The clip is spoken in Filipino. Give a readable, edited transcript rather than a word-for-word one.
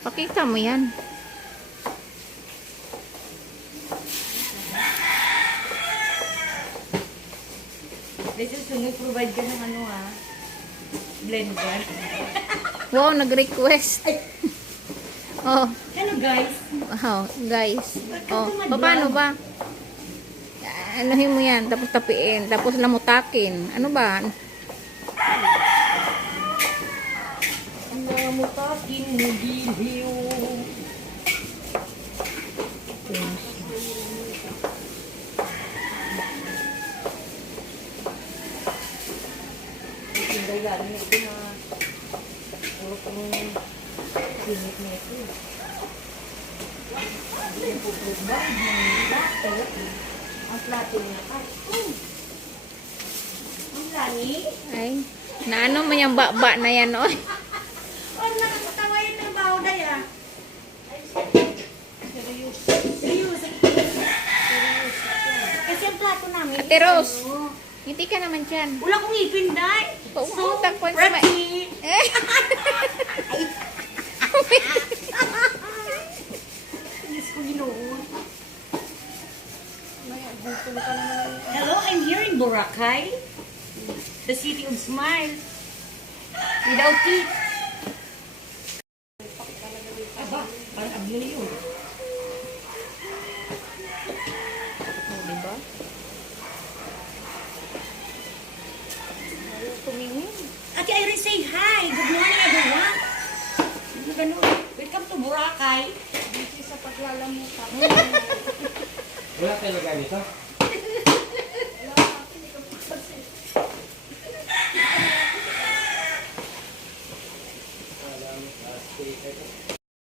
Pakita mo yan. Dito provide ka ng ano blender. Wow, nag-request. Oh. Hello guys. Wow, guys. Oh, paano ba? Anuhin mo yan, tapos tapiin, tapos lamutakin. Ano ba? Lamutakin mo giliw. Hindi galing ito na puro kong pinit na ito. Hindi po provide ng plato. Ang plato niya ay, ang lani. Ay, naano mo yung baba na yan, oy. Oh, nakakatawa yun ng bawday Seryoso. Seryoso. Kasi ang plato namin. Ate Rose, hindi ka naman dyan. Wala kong ipin, Day. Pauutang ko sa pretty. Eh. Diyos ko, ginoon. Hello, I'm here in Boracay. The city of smiles. Without teeth. Aba, parang abli yun. Oh, diba? Ayaw tumingin. Ate Irene, say hi. Good morning, everyone. Ganun. Welcome to Boracay. Busy sa paglalamutan. Wala talaga nito?